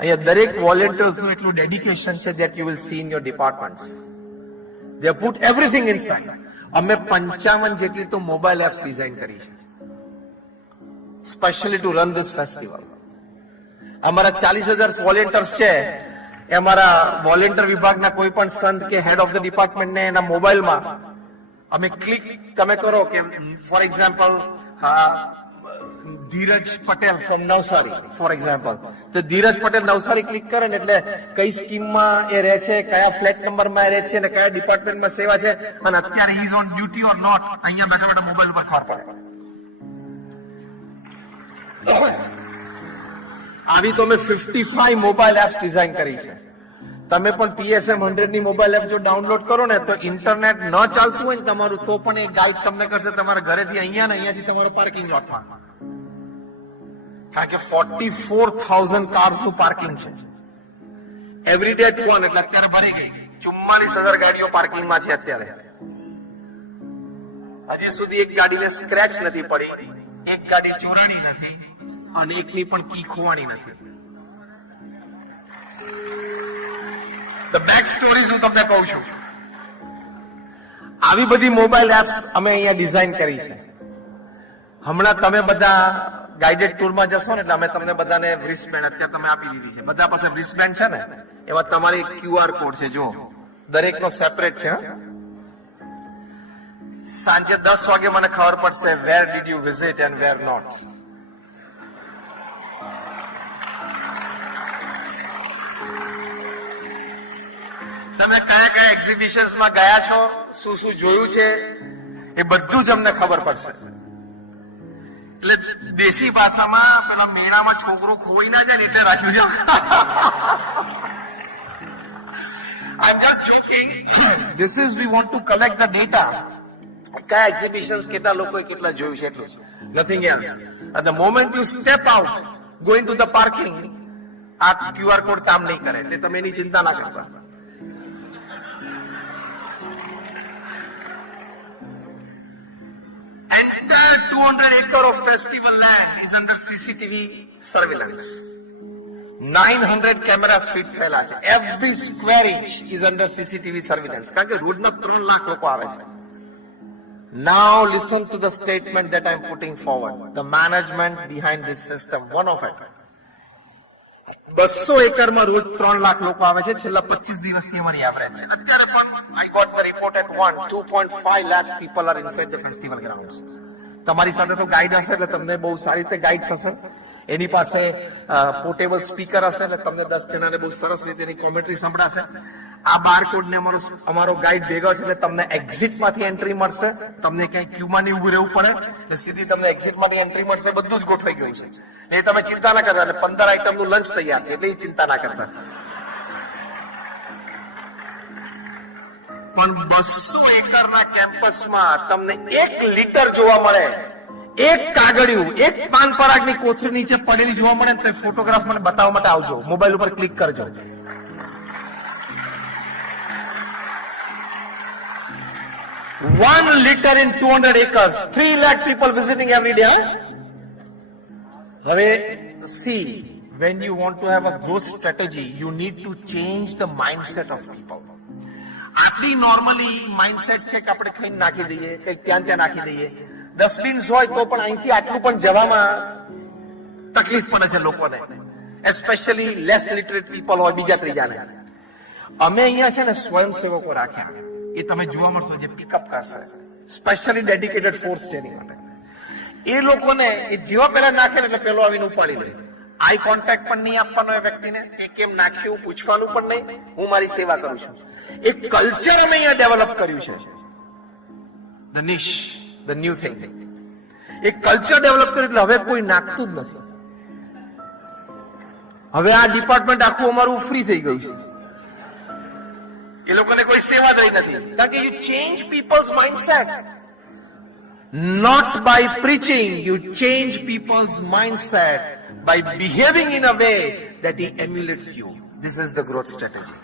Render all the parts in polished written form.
અહીંયા દરેક વોલેન્ટિયર્સ નું એટલું ડેડિકેશન છે that you will see in your departments. They have put everything inside. અમે 55 જેટલી તો મોબાઈલ એપ્સ ડિઝાઇન કરી છે specially two run this festival. અમારા 40,000 વોલેન્ટિયર્સ છે. એ અમારા વોલેન્ટિયર વિભાગના કોઈ પણ સંત કે હેડ ઓફ ધ ડિપાર્ટમેન્ટ ને એના મોબાઈલમાં અમે ક્લિક તમે કરો કે for example Dhiraj Patel from Navsari for example, તો ધીરજ પટેલ નવસારી ક્લિક કરે ને એટલે કઈ સ્કીમમાં એ રહે છે, કયા ફ્લેટ નંબરમાં રહે છે અને કયા ડિપાર્ટમેન્ટમાં સેવા છે અને અત્યારે he is on duty or not, અહીંયા બેઠા બેઠા મોબાઈલ પર ખબર પડે. આવી તો મેં 55 મોબાઈલ એપ્સ ડિઝાઇન કરી છે. તમે પણ PSM 100 ની મોબાઈલ એપ જો ડાઉનલોડ કરો ને તો ઇન્ટરનેટ ન ચાલતું હોય ને તમારું તો પણ એ ગાઈડ તમને કરશે તમારા ઘરેથી અહીંયા ને અહીંયાથી તમારા પાર્કિંગ લોટમાં. કારણ કે 44,000 કાર્સ નું પાર્કિંગ છે એવરી ડે એટ વન, એટલે અત્યારે ભરી ગઈ 44,000 ગાડીઓ પાર્કિંગમાં છે અત્યારે. હજી સુધી એક ગાડીને સ્ક્રેચ નથી પડી, એક ગાડી ચોરાડી નથી અને એકની પણ કી ખોવાણી નથી. ધ બેક સ્ટોરીઝ હું તમને કહું છું. આવી બધી મોબાઈલ એપ્સ અમે અહીંયા ડિઝાઇન કરી છે. હમણાં તમે બધા ગાઈડેડ ટૂરમાં જશો ને એટલે અમે તમને બધાને રિસ્ટબેન્ડ અત્યારે તમે આપી દીધી છે. બધા પાસે રિસ્ટબેન્ડ છે ને, એમાં તમારી QR કોડ છે, જો દરેકનો સેપરેટ છે. સાંજે 10 વાગે મને ખબર પડશે where did you visit and where not. તમે કયા કયા એક્ઝિબિશન્સમાં ગયા છો, શું શું જોયું છે, એ બધું જ અમને ખબર પડશે. એટલે દેશી ભાષામાં પેલા મેળામાં છોકરો ખોઈ ના જાય ને એટલે રાખ્યું છે. I'm just joking. This is we want to collect the data. કયા એક્ઝિબિશન્સ કેટલા લોકોએ કેટલા જોયું છે એટલું. Nothing else. At the moment you step out, go into the parking, આ QR કોડ કામ નહીં કરે એટલે તમે એની ચિંતા ના કરતા. Entire 200 acre of festival land is under CCTV surveillance. 900 cameras fit થયેલા છે. Every square inch is under CCTV surveillance. કારણ કે રોજના 3 લાખ લોકો આવે છે. Now listen to the statement that I am putting forward. The management behind this system, one of it. 200 એકરમાં રોજ 3 લાખ લોકો આવે છે. છેલ્લા 25 દિવસથી અમારી એવરેજ છે. અત્યારે પણ I got the report at 2.5 lakh people are inside the festival grounds. તમારી સાથે તો ગાઈડ હશે એટલે તમને બહુ સારી રીતે ગાઈડ થશે. એની પાસે પોર્ટેબલ સ્પીકર હશે એટલે તમને 10 જણાને બહુ સરસ રીતે એની કોમેન્ટ્રી સંભળાશે. આ બારકોડ ને અમારો ગાઈડ ભેગો છે એટલે તમને એક્ઝિટ માંથી એન્ટ્રી મળશે. તમને કઈ ક્યુમાં નહીં ઉભું રહેવું પડે એટલે સીધી તમને એક્ઝિટ માંથી એન્ટ્રી મળશે. બધું જ ગોઠવાઈ ગયું છે. એ તમે ચિંતા ના કરતા. એટલે 15 આઈટમ નું લંચ તૈયાર છે એટલે એ ચિંતા ના કરતા. પણ 200 એકરના કેમ્પસમાં તમને 1 લીટર જોવા મળે, એક કાગળિયું, એક પાન પરાગની કોથળી નીચે પડેલી જોવા મળે તો ફોટોગ્રાફ મને બતાવવા માટે આવજો. મોબાઈલ ઉપર ક્લિક કરજો. 1 liter in 200 acres, 3 lakh people visiting every day. હવે see, when you want to have a growth strategy, you need to change the mindset of people. આટલી નોર્મલી માઇન્ડસેટ છે કે આપણે કઈ નાખી દઈએ, કઈ ત્યાં નાખી દઈએ. ડસ્ટબિન્સ હોય તો પણ અહીંથી આટલું પણ જવામાં તકલીફ પડે છે લોકોને, એસ્પેશિયલી લેસ લિટરેટ પીપલ હોય, બીજા ત્રીજાને. અમે અહીંયા છે ને સ્વયંસેવકો રાખ્યા, એ તમે જોવા મળશો જે પિકઅપ કરશે. સ્પેશિયલી ડેડિકેટેડ ફોર્સ છે એની માટે. એ લોકોને એ જેવા પેલા નાખે ને એટલે પેલો આવીને ઉપાડી લે. આઈ કોન્ટેક્ટ પણ નહીં આપવાનો એ વ્યક્તિને, એ કેમ નાખ્યું પૂછવાનું પણ નહીં. હું મારી સેવા કરું છું. એક કલ્ચર અમે અહીંયા ડેવલપ કર્યું છે. The niche, the new thing. એક કલ્ચર ડેવલપ કર્યું એટલે હવે કોઈ નાખતું જ નથી. હવે આ ડિપાર્ટમેન્ટ આખું અમારું ફ્રી થઈ ગયું છે. એ લોકોને કોઈ સેવા થઈ નથી. કારણ કે you change peoples mindset. Not by preaching, you change people's mindset by behaving in a way that he emulates you. This is the growth strategy.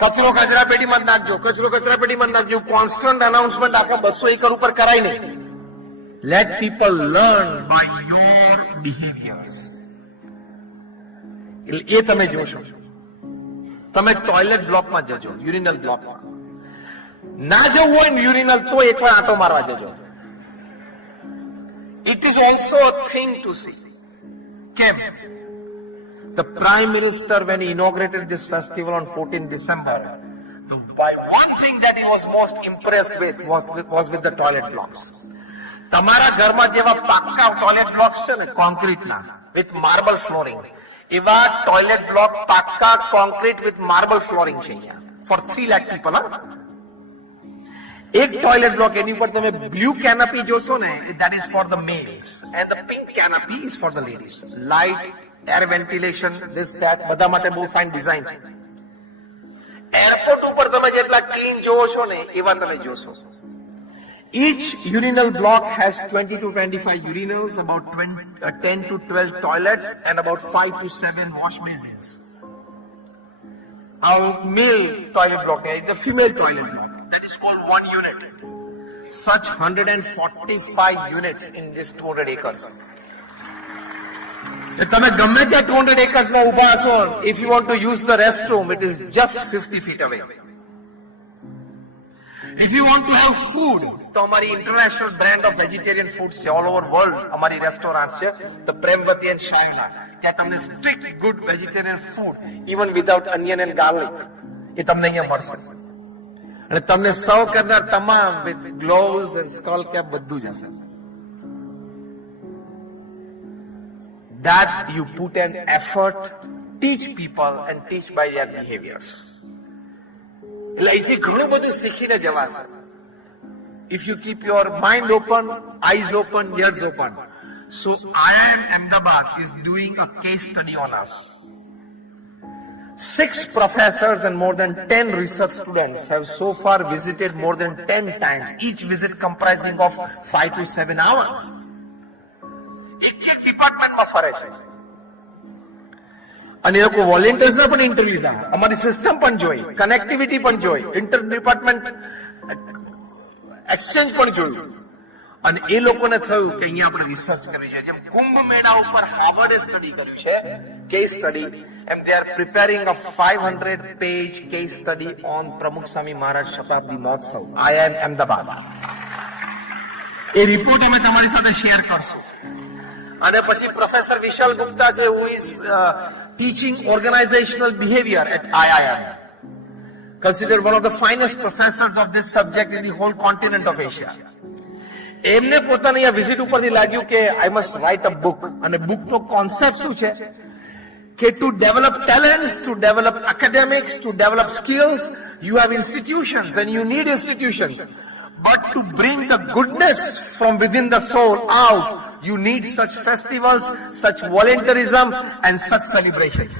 કચરો કચરા પેટીમાં જ નાખજો, કચરો કચરા પેટીમાં જ નાખજો. કોન્સ્ટન્ટ અનાઉન્સમેન્ટ આખા 200 એકર ઉપર કરાય નહીં. Let people learn by your behaviors. એ તમે જોશો. તમે ટોયલેટ બ્લોકમાં જજો, યુરિનલ બ્લોકમાં. ના જવું હોય ને યુરિનલ તો એકવાર આંટો મારવા જજો. It is also a thing to see. Kev, the Prime Minister, when he inaugurated this festival on 14 December, by one thing that he was most impressed with was with the toilet blocks. તમારા ઘરમાં જેવા પાક્કા toilet blocks છે ને કોન્ક્રીટના, with marble flooring, એવા toilet block પાક્કા concrete with marble flooring છે અહીંયા for 3 lakh people. એક ટોયલેટ બ્લોક એની ઉપર તમે બ્લુ કેનપી જોશો ને, that is for the males and the pink canopy is for the ladies. Light, air ventilation, this that બધા માટે બહુ ફાઇન ડિઝાઇન છે. એરપોર્ટ ઉપર તમે જેટલા ક્લીન જોવો છો ને એવા તમે જોશો. Each urinal block has 20 to 25 urinals, about 10 to 12 toilets and about 5 to 7 wash basins. Our male toilet block is the female toilet block. That is called one unit. Such 145 units in this 200 acres. તમે ગમે ત્યાં 200 acres માં ઉભા હશો, if you want to use the restroom, it is just 50 feet away. If you want to have food, તો અમારી international brand of vegetarian foods છે, all over world અમારી restaurants છે, the Premvati and Shayana, ત્યાં તમને strict good vegetarian food, even without onion and garlic, એ તમને અહીંયા મળશે. અને તમને સર્વ કરનાર તમામ with gloves and skull cap બધું જ હશે. That you put an effort, teach people and teach by their behaviors. એટલે અહીંથી ઘણું બધું શીખીને જવાશે. If you keep your mind open, eyes open, ears open. So IIM Ahmedabad is doing a case study on us. 6 professors and more than 10 research students have so far visited more than 10 times, each visit comprising of 5 to 7 hours. એક ડિપાર્ટમેન્ટમાં ફરે છે અને એ લોકો વોલેન્ટિયર્સને પણ interview લીધા, અમારી system પણ જોઈ, કનેક્ટિવિટી પણ જોઈ, ઇન્ટર ડિપાર્ટમેન્ટ એક્સચેન્જ પણ જોયું. અને એ લોકોને થયું કે અહીંયા આપણે રિસર્ચ કરવી છે. જેમ કુંભ મેળા ઉપર હાર્વર્ડે સ્ટડી કર્યું છે, કેસ સ્ટડી, એમ they are preparing a 500-page case study on પ્રમુખ સ્વામી મહારાજ શતાબ્દી મહોત્સવ, IIM અમદાવાદ. એ રિપોર્ટ અમે તમારી સાથે શેર કરશું. અને પછી પ્રોફેસર વિશાલ ગુપ્તા છે, who is teaching organizational behavior at IIM, considered one of the finest professors of this subject in the whole continent of Asia. એમને પોતાની આ વિઝિટ ઉપરથી લાગ્યું કે I must write a book. અને બુકનો કોન્સેપ્ટ શું છે કે to develop talents, to develop academics, to develop skills, you have institutions and you need institutions. But to bring the goodness from within the soul out, you need such festivals, such volunteerism and such celebrations.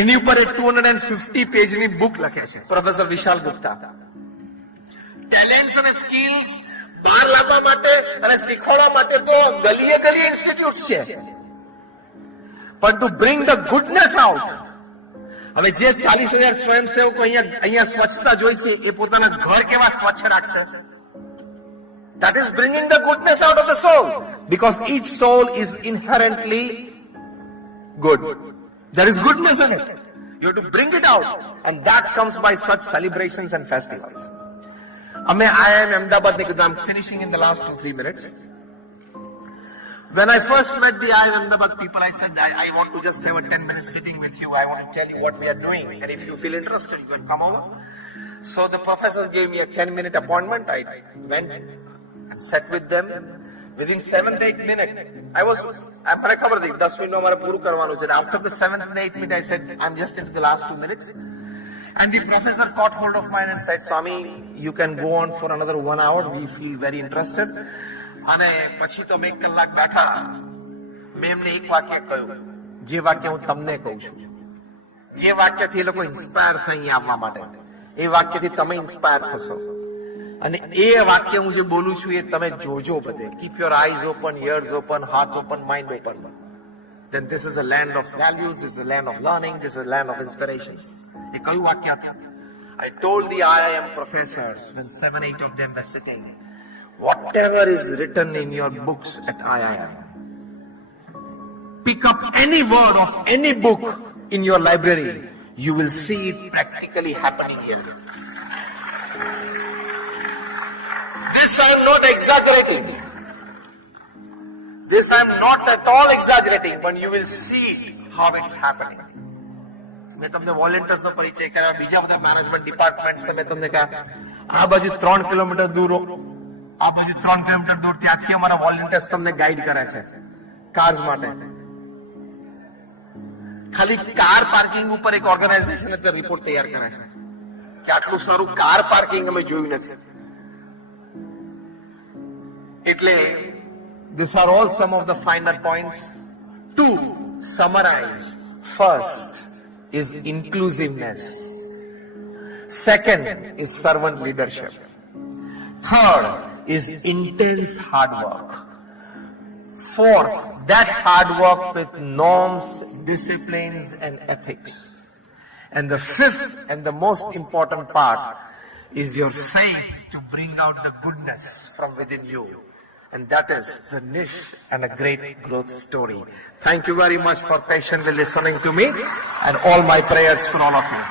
એની ઉપર એક 250 પેજની book લખે છે professor વિશાલ ગુપ્તા. ટેલેન્ટ્સ અને skills બહાર લાવવા માટે અને શીખવાડવા માટે તો ગલીએ ગલીએ ઇન્સ્ટિટ્યૂટ્સ છે, પણ to bring the goodness out. હવે જે 40,000 સ્વયંસેવકો અહીંયા સ્વચ્છતા જોઈ છે, એ પોતાના ઘર કેવા સ્વચ્છ રાખશે? That is bringing the goodness out of the soul, because each soul is inherently good. There is goodness in it. You have to bring it out, and that comes by such celebrations and festivals. અમે IIM Ahmedabad ને કીધું, I'm finishing in the last 2-3 minutes. When I first met the IIM Ahmedabad people, I said, I want to just have a 10-minute sitting with you. I want to tell you what we are doing, and if you feel interested, you can come over. So the professors gave me a 10-minute appointment. I went and sat with them. Within 7th-8th minute, મને ખબર હતી 10 મિનિટમાં મારે પૂરું કરવાનું છે. After the 7th and 8th minute, I said, I'm just into the last 2 minutes. And the professor caught hold of mine and said, Swami, you can go on for another 1 hour. We feel very interested. અને પછી તો અમે 1 કલાક બેઠા. મેં એમને એક વાક્ય કહ્યું, જે વાક્ય હું તમને કહું છું, જે વાક્યથી એ લોકો ઇન્સ્પાયર થાય અહીંયા આવવા માટે, એ વાક્યથી તમે ઇન્સ્પાયર થશો. અને એ વાક્ય હું જે બોલું છું એ તમે જોજો બધે. Keep your eyes open, ears open, heart open, mind open. Then this is a land of values, this is a land of learning, this is a land of inspirations. એ કયું વાક્ય હતું? I told the IIM professors when 7-8 of them were sitting, whatever is written in your books at IIM, pick up any word of any book in your library, you will see it practically happening here. This I am not exaggerating. This I am not at all exaggerating, but you will see how it's happening. મેં તમને વોલેન્ટિયર્સનો પરિચય કર્યા, બીજા બધા management departments મેં તમને કહ્યા, આ બાજુ 3 કિલોમીટર દૂર, આ બાજુ 3 કિલોમીટર દૂર, ત્યાંથી અમારા વોલેન્ટિયર્સ તમને ગાઈડ કરે છે કાર્સ માટે. ખાલી કાર પાર્કિંગ ઉપર એક ઓર્ગેનાઇઝેશન રિપોર્ટ તૈયાર કરે છે કે આટલું સારું કાર પાર્કિંગ અમે જોયું નથી. એટલે these are all some of the finer points. To summarize, first is inclusiveness. Second is servant leadership. Third is intense hard work. Fourth, that hard work with norms, disciplines and ethics. And the fifth and the most important part is your faith to bring out the goodness from within you. And that is the niche and a great growth story. Thank you very much for patiently listening to me, and all my prayers for all of you.